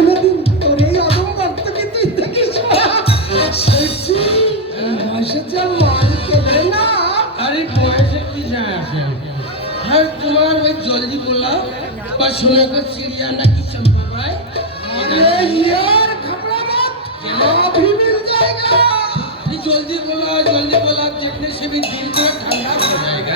কোনোদিন তোর এই অদম ভক্তকে তুই দেখিস না। সত্যি, বয়সে যা মাল কেনে না আরে বয়সে কি যায় আসে আর তোমার ওই জলদি বলা বা সোনে को चिड़िया ना की चंपा भाई अरे यार घबरा मत अभी मिल जाएगा ये जल्दी बोला जल्दी बोला देखने से भी दिल जो है ठंडा हो जाएगा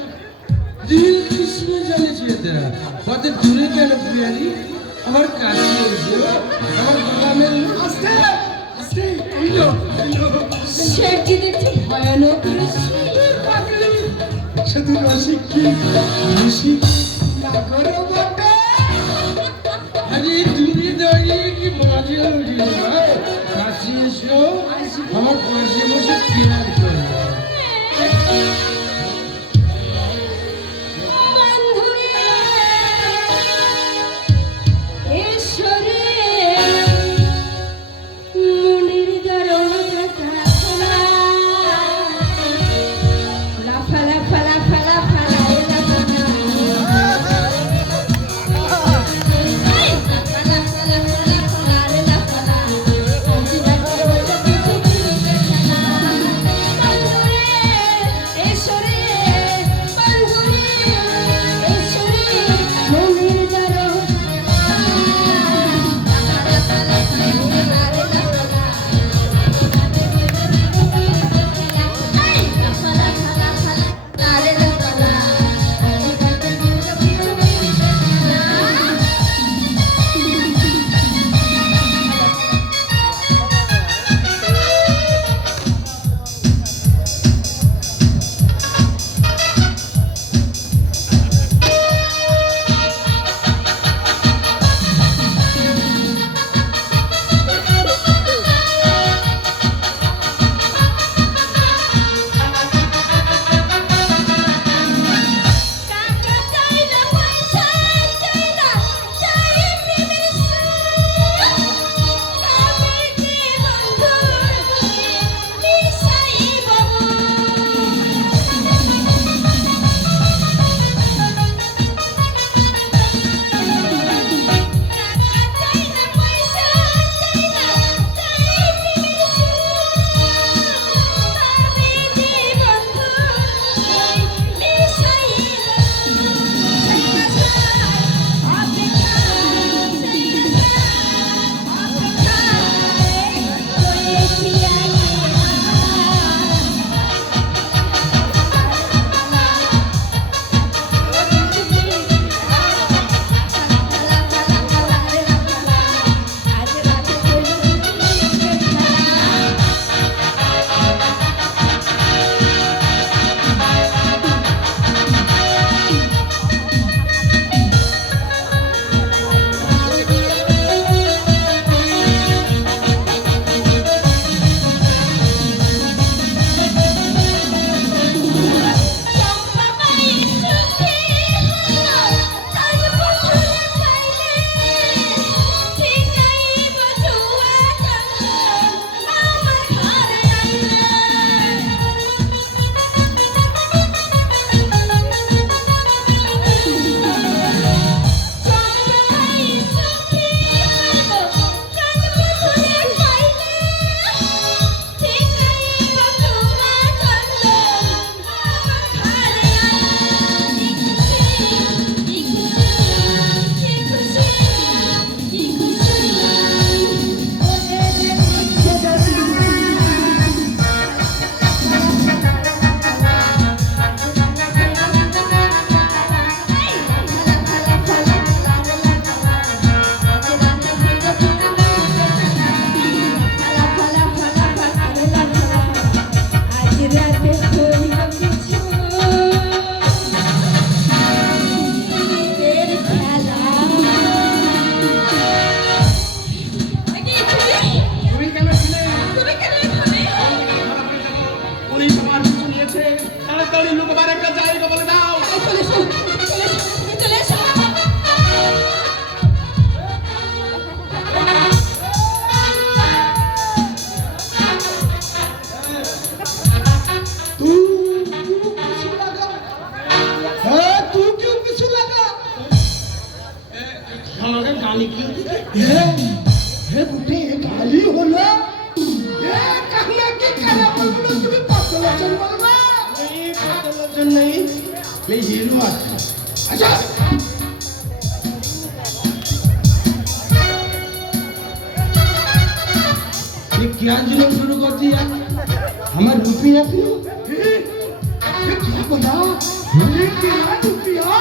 দিল কিসনে জানে ছিয়ে তেরা। কত দূরে গেল বিয়ারি আমার কাছে এসে। আমার গোলামের আস্তে আস্তে কইলো শেঠটি দেখছি? ভয়ানক পাগলি শুধু রসিক কি রসিক না এসো। আমাকে গালি কি हे हे बुटे ये गाली होला ये कहना के करा बोलो तुम्ही पातळ वचन बोलवा नहीं पता लगा नहीं मैं हीरो आता अच्छा ये क्या जुलूम शुरू कर दिया हमारे रुपया क्यों ये ये क्या बोला ये तेरा रुपया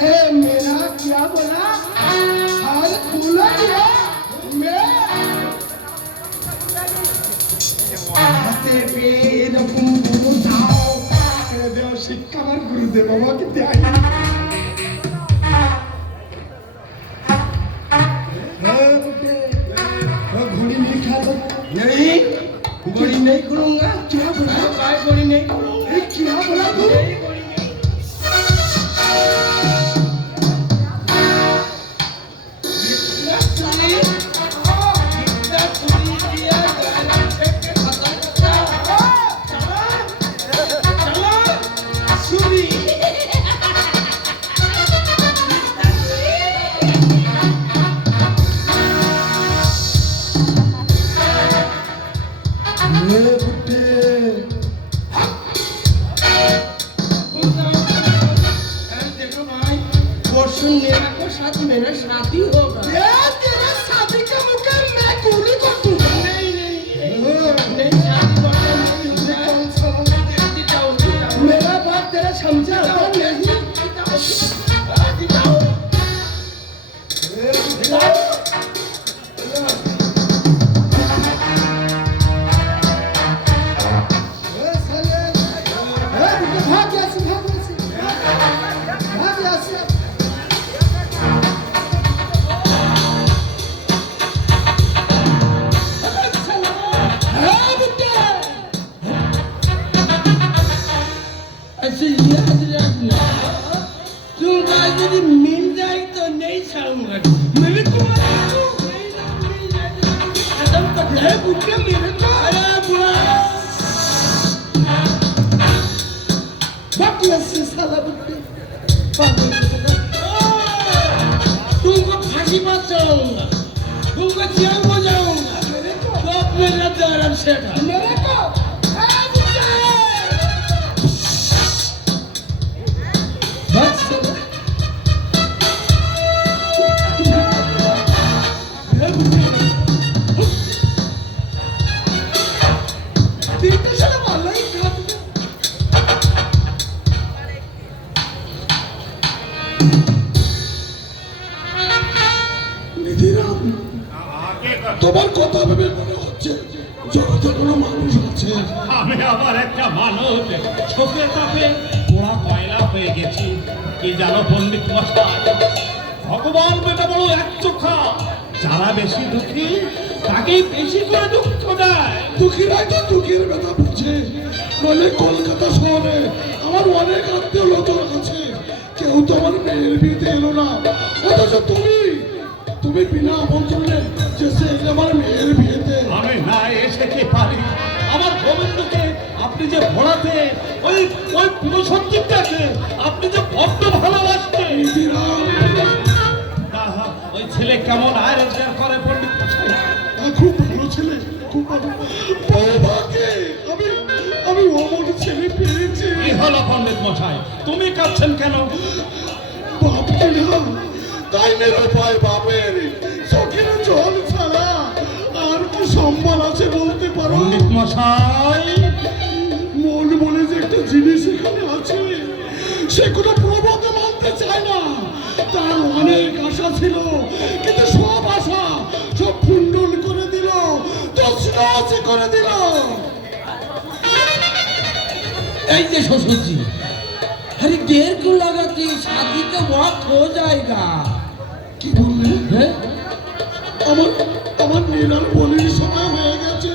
स्टे मेरा क्या बोला हाल खुला दिया मैं हाते पे रकम को जाओ अरे देव शिक्का मार गुरुदेव बाबा किती आहे हे बुड्ढे, हे घोड़ी नहीं खाता नहीं गोली नहीं करूंगा क्या बोला काय गोली खत्म कर दे बुढ़े मेरे को अरे बुआ भाग यहाँ से, साला बुड्ढे। भाग यहाँ से, भाग। तुमको फांसी पर चढ़ाऊंगा तुमको जेल में जाऊंगा मेरे को तो अपने रद्द आराम से था मेरे को ए, মশাই ভগবান বেটা বড় এক চোখা। যারা বেশি দুঃখী তাকেই বেশি করে দুঃখ দেয়। দুঃখীরাই তো দুঃখের ব্যথা বুঝছে নইলে কলকাতা শহরে আমার অনেক আত্মীয় লোক আছে। কেউ তো আমার মেয়ের বিয়েতে এলো না। অথচ তুমি তুমি বিনা আমন্ত্রণে যেসে এলে আমার মেয়ের বিয়েতে আমি না এসে কি পারি? আমার গোবিন্দকে আপনি যে ভোড়াতে ওই ওই পুরো সত্যিটাকে আপনি যে বড্ড ভালোবাসতেন ওই ছেলে কেমন আয় রোজগার করে পণ্ডিত মশাই। খুব ভালো ছেলে খুব ভালো। আমি আমি অমর ছেলে পেয়েছি। কি হলো পণ্ডিত মশাই? তুমি কাঁদছেন কেন? বাপকে না তাই মেরে পায় বাপের চোখের জল ছাড়া সম্বল আছে বলতে পারো। পণ্ডিত মশাই। মন বলে যে একটা জিনিস এখানে আছে সে কোনো প্রবত মানতে চায় না। তার অনেক আশা ছিল কিন্তু সব আশা সব ফুন্ডন করে দিল তছনছ করে দিল। এই যে শ্বশুরজি আরে গের কো লাগাতে শাদিতে ওয়াক হো জায়গা। কি বললে? হ্যাঁ? আমার বলির সময় হয়ে গেছে।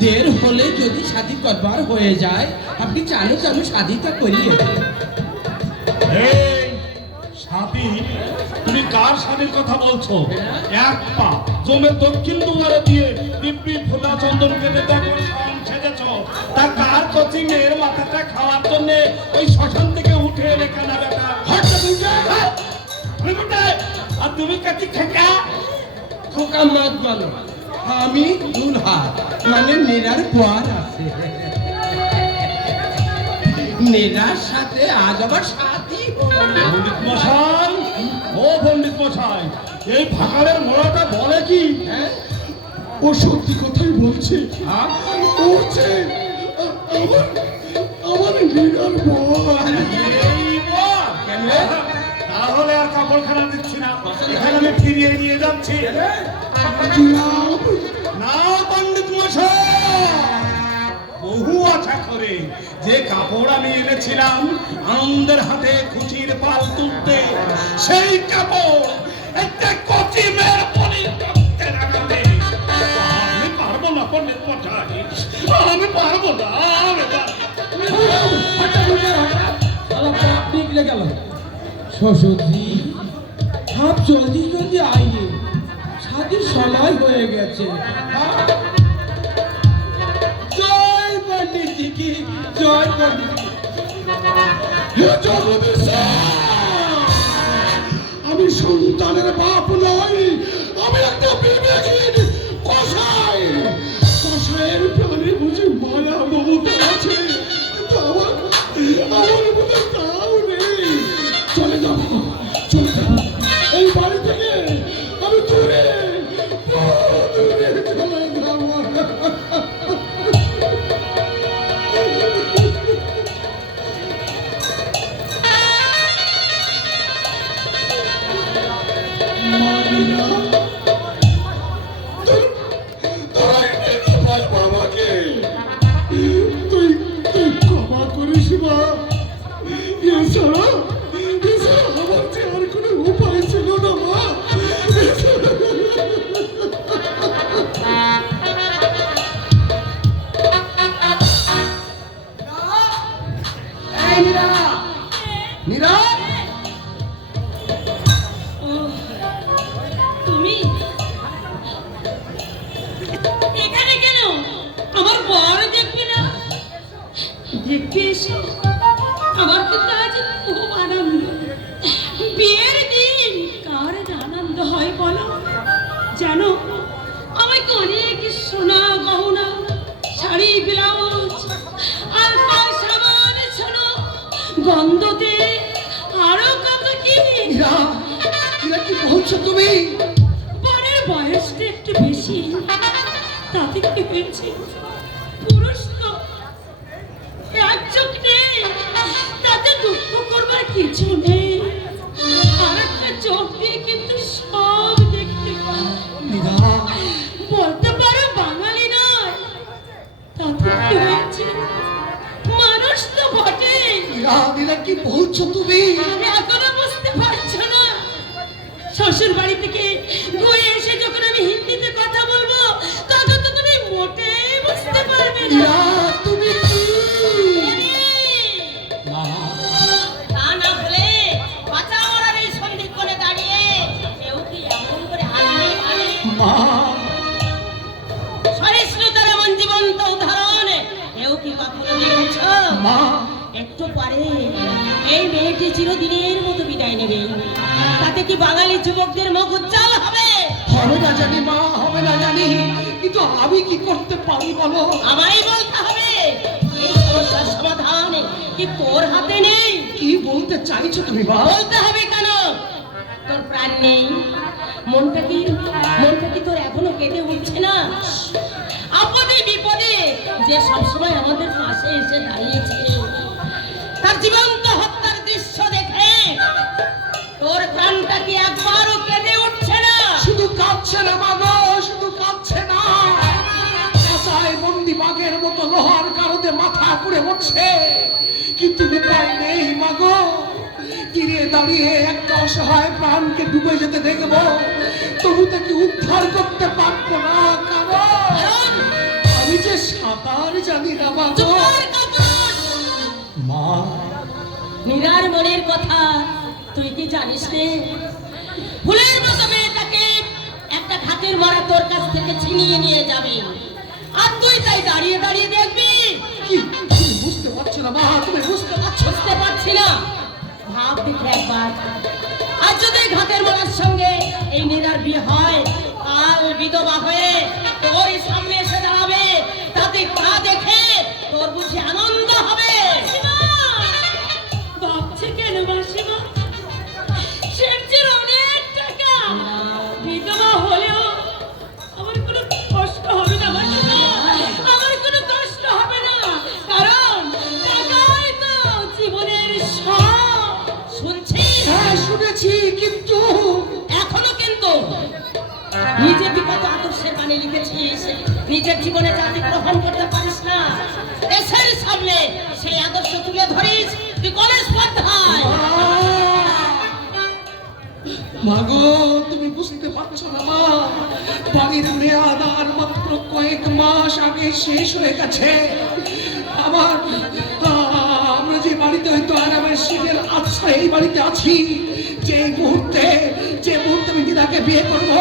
দের হলে যদি করবার হয়ে যায় আপনি চালু চালু তুমি কার স্বামীর কথা বলছো? এক পা। জমে দক্ষিণ দুয়ারে দিয়ে দিব্যি ফুলা চন্দন কেটে তা কার কোচিং এর মাথাটা খাওয়ার জন্য ওই শ্মশান থেকে আমি আর তুমি কাটি খেকা? খোকা মাত বলো আমি দুলহা মানে নীরার বর আছে। নীরার সাথে আজ আবার শাদি পণ্ডিত মশাই ও পণ্ডিত মশাই এই ভাগাড়ের মোড়াটা বলে কি? হ্যাঁ? ও সত্যি কথাই বলছে। হ্যাঁ? আর কাপড়খানা দিচ্ছি না। এখানে আমি ফিরিয়ে নিয়ে যাচ্ছি। না পণ্ডিত বহু আশা করে যে কাপড় আমি এনেছিলাম, আনন্দের হাতে খুশির পাল তুলতে, সেই কাপড় একটা কচি মেয়ের পনির আমি পারব না পণ্ডিত মশাই আমি পারব না। শ্বশুরজি आप জলদি জলদি আইয়ে শাদির সময় হয়ে গেছে? জয় পণ্ডিতজি কি, জয় আমি সন্তানের বাপ নই, আমি একটা বিবেকহীন বলছো তুমি? বয়সটা একটু বেশি তাতে কি হয়েছে? পুরুষ তো নেই তাতে দুঃখ করবার কিছু নেই। আর একটা চোখ দিয়ে কিন্তু সব দেখতে বলতে পারো বাঙালি নয় তাতে কি হয়েছে? মানুষ তো বটে। কি বলছো তুমি? শ্বশুর বাড়ি থেকে ঘুরে এসে যখন আমি হিন্দিতে কথা বলব তখন তো তুমি মোটেই বুঝতে পারবে না। তুমি জীবন্ত উদাহরণ কেউ কি কখনো দেখেছ? একটু পরে। এই মেয়েটি চিরদিনের মতো বিদায় নেবে। তাতে কি বাঙালি যুবকদের মুখ উজ্জ্বল হবে? হবে না জানি মা হবে না জানি। কিন্তু আমি কি করতে পারি বলো? আমায় বলতে হবে। এই সমস্যার সমাধান কি তোর হাতে নেই? কি বলতে চাইছো তুমি মা? বলতে হবে কেন? তোর প্রাণ নেই। মনটা কি মনটা কি তোর এখনও কেঁদে উঠছে না? আপদে বিপদে যে সবসময় আমাদের পাশে এসে দাঁড়িয়েছে তার জীবন্ত প্রাণটা কি একবারও কেঁদে উঠছে না? শুধু কাঁদছে না মা গো শুধু কাঁদছে না। কাঁচায় বন্দি বাঘের মতো লোহার কারণে মাথা করে উঠছে। কিন্তু উপায় নেই মা গো তীরে দাঁড়িয়ে একটা অসহায় প্রাণকে ডুবে যেতে দেখব। তবু তাকে উদ্ধার করতে পারব না কারণ আমি যে সাঁতার জানি না মা! মা। মীরার মনের কথা তুই কি জানিস রে? ফুলের মতো মেয়েটাকে একটা ঘাটের মারা তোর কাছ থেকে ছিনিয়ে নিয়ে যাবে। আর তুই তাই দাঁড়িয়ে দাঁড়িয়ে দেখবি। বুঝতে পারছ না মা তুমি বুঝতে পারছ বুঝতে পারছি না। ভাব দেখে একবার। আর যদি ঘাটের মারার সঙ্গে এই নীরার বিয়ে হয় কাল বিধবা হয়ে তোর সামনে এসে দাঁড়াবে। তাতে তা নিজে তুই কত আদর্শের বাণী লিখেছিস। নিজের জীবনে জাতি গ্রহণ করতে পারিস না, দেশের সামনে সেই আদর্শ তুলে ধরিস তুই কলেজ পন্থায় মাগো তুমি বুঝতে পারছ না হয়ে আমরা যে বাড়িতে হয়তো আরামের শীতের আচ্ছা এই বাড়িতে আছি যে মুহূর্তে যে মুহূর্তে আমি দিদাকে বিয়ে করব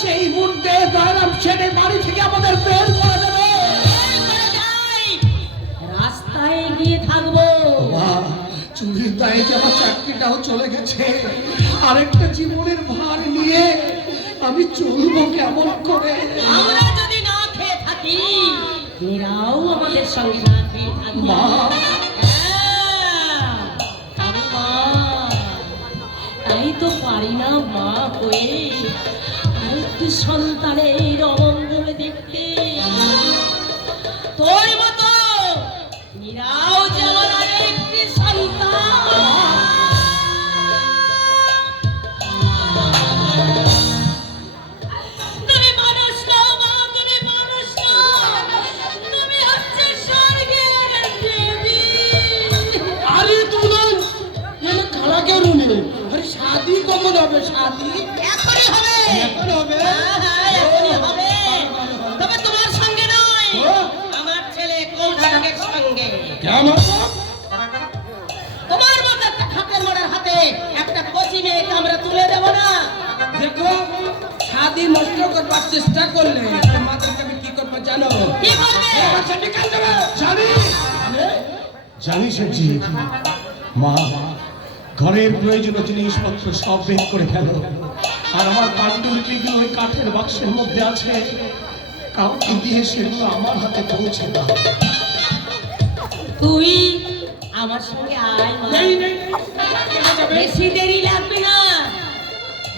সেই মুহূর্তে দয়ারাম ছেড়ে বাড়ি থেকে আমাদের বের করে দেবে। রাস্তায় গিয়ে থাকব। চুরির দায়ে যে আমার চাকরিটাও চলে গেছে। আরেকটা জীবনের ভার নিয়ে আমি চলবো কেমন করে? আমরা যদি না খেয়ে থাকি এরাও আমাদের সঙ্গে না খেয়ে থাকবে। তো পারি না মা হয়ে। সন্তানের অমঙ্গল দেখতে। তোর নষ্ট করবার চেষ্টা করলে তোমাদেরকে আমি কি করব জানো? কি করবে? জানি জানি সেজি মা ঘরের প্রয়োজনীয় জিনিসপত্র সব বের করে ফেল। আর আমার পাণ্ডুলিপিগুলো ওই কাঠের বাক্সের মধ্যে আছে। কাউকে দিয়ে সেগুলো আমার হাতে পৌঁছে দাও। তুই আমার সঙ্গে আয় বেশি দেরি লাগবে না।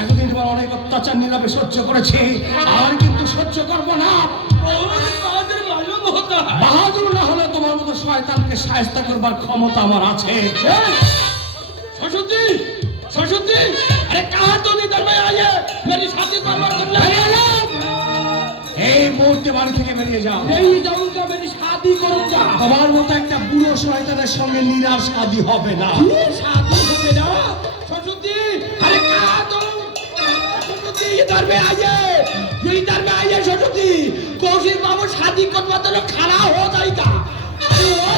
এতদিন তোমার অনেক অত্যাচার নিলামে সহ্য করেছে। আর কিন্তু সহ্য করব না। বাহাদুর না হলে তোমার মতো শয়তানকে সায়স্তা করবার ক্ষমতা আমার আছে। সরস্বতী সরস্বতী আরে কাহা তো নিতে বাড়ি থেকে বেরিয়ে যাও। তোমার মতো একটা বুড়ো শয়তানের সঙ্গে নিরাশ শাদি হবে না। শাদি হবে না? इधर में आइए ये इधर में आइए छोटू जी कौशिक बाबू शादी को मतलब खड़ा हो जाएगा अरे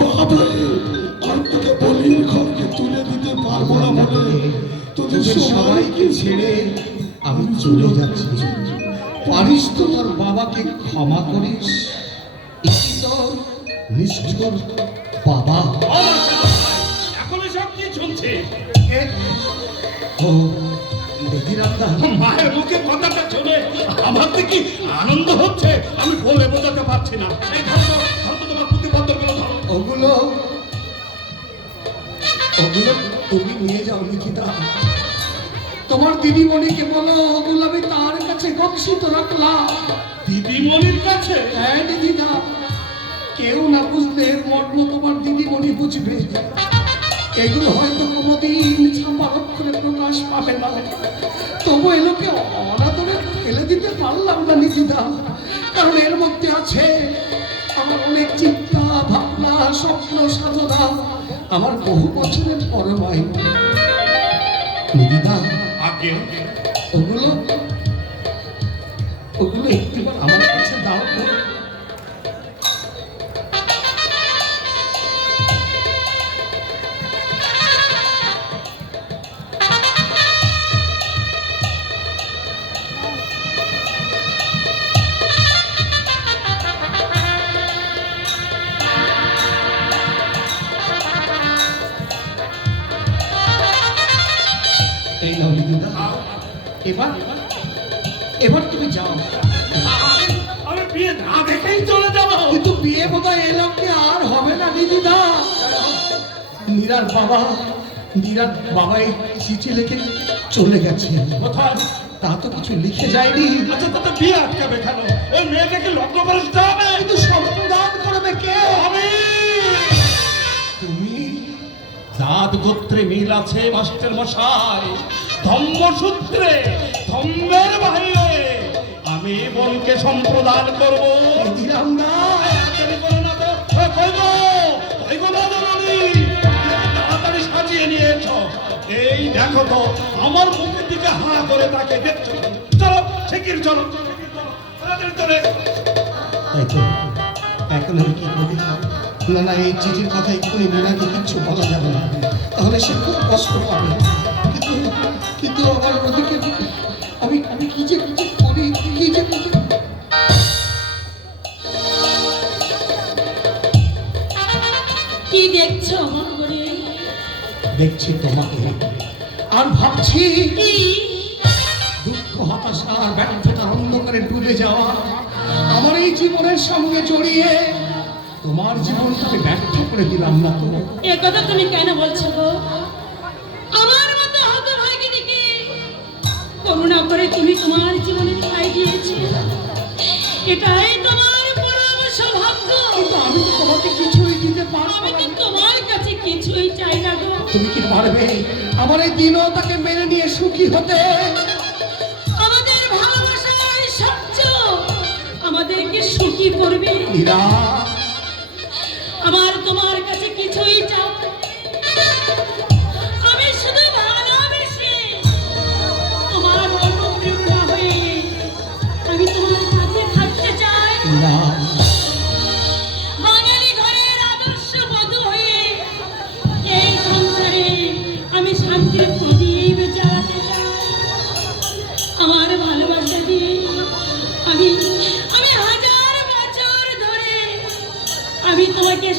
বাবার আর তোকে বলির ঘরকে তুলে দিতে পারব না বলে তোদের তোদের সবাইকে ছেড়ে আমি চলে যাচ্ছি। পারিস তো তোর বাবাকে ক্ষমা করিস। এটি তোর নিষ্ঠুর বাবা। এখন সব কি চলছে? ও বেদিরান্দা মায়ের মুখে আমার তো কি? আনন্দ হচ্ছে? আমি বলে বোঝাতে পারছি না। এই ধরো ধরো, ধরো তোমার প্রতিপত্র ধরো। ওগুলো ওগুলো তুমি নিয়ে যাও নিকিতা। তোমার দিদিমণিকে বলো ওগুলো আমি তার কাছে গচ্ছিত রাখলাম। দিদিমণির কাছে? হ্যাঁ দিদিদা কেউ না বুঝলে এর মর্ম তোমার দিদিমণি বুঝবে। এগুলো হয়তো কোনোদিন ছাপার অক্ষরে প্রকাশ পাবে না। তবু এলোকে অনাদরে ফেলে দিতে পারলাম না নিদিদা কারণ এর মধ্যে আছে আমার অনেক চিন্তা, ভাবনা, স্বপ্ন, সাধনা। আমার বহু বছরের পরে ভাই নিদিদা আগে ওগুলো ওগুলো একটু আমার কাছে দাও। এই নাও এবার এবার তুমি যাও। আমি- বিয়ে না দেখেই চলে যাব। কিন্তু বিয়ে বোধহয় এলোকে আর হবে না দিদিদা। নীরার বাবা নীরার বাবা এই চিঠি লিখে চলে গেছে। কোথায়? তা তো কিছু লিখে যায়নি। আচ্ছা তাতে বিয়ে আটকাবে কেন? ওই মেয়েটাকে লগ্ন করে দিতে হবে। কিন্তু সম্প্রদান করবে কে? আমি জাত গোত্রে মিল আছে মাস্টার মশাই। ধম্মসূত্রে ধম্মের বাইরে আমি বোনকে সম্প্রদান করব। দিলাম না এই দেখো তো আমার মুখের দিকে হা করে তাকে দেখছ চলো শিগগির চলো। তাড়াতাড়ি চলে এখন কি করি? না না এই চিঠির কথা এক্ষুনি মিনাকে কিচ্ছু বলা যাবে না। তাহলে সে খুব কষ্ট পাবে। কিন্তু কিন্তু আমার ওদিকে আমি আমি কি যে কি যে করি কি যে কি কি দেখছ আমার করে দেখছি তোমাকে। আর ভাবছি দুঃখ হতাশা আর ব্যর্থতার অন্ধকারে ডুবে যাওয়া। আমার এই জীবনের সঙ্গে জড়িয়ে তোমার জীবনটা আমি ব্যর্থ করে দিলাম না তো? এ কথা তুমি কেন বলছো গো? আমার মতো হতভাগিনীকে করুণা করে তুমি তোমার জীবনে ঠাই দিয়েছ। এটাই তোমার পরম সৌভাগ্য। কিন্তু আমি তো তোমাকে কিছুই দিতে পারব আমি না। তো তোমার কাছে কিছুই চাই না গো। তুমি কি পারবে আমার এই দিনটাকে মেনে নিয়ে সুখী হতে? আমাদের ভালোবাসার সহ্য আমাদেরকে সুখী করবে। মীরা আমার তোমার কাছে কিছুই চাও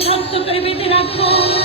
শক্ত করে বেঁধে রাখব।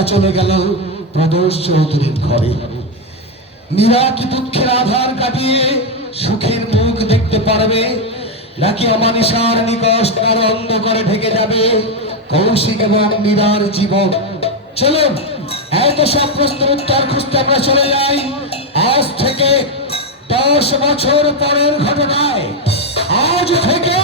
বার্তা চলে গেল প্রদোষ চৌধুরীর ঘরে। মীরা কি দুঃখের আধার কাটিয়ে সুখের মুখ দেখতে পারবে, নাকি অমানিসার নিকশ তার অন্ধকারে ঢেকে যাবে কৌশিক এবং মীরার জীবন। চলুন এত সব প্রশ্নের উত্তর খুঁজতে আমরা চলে যাই। আজ থেকে দশ বছর পরের ঘটনায়। আজ থেকে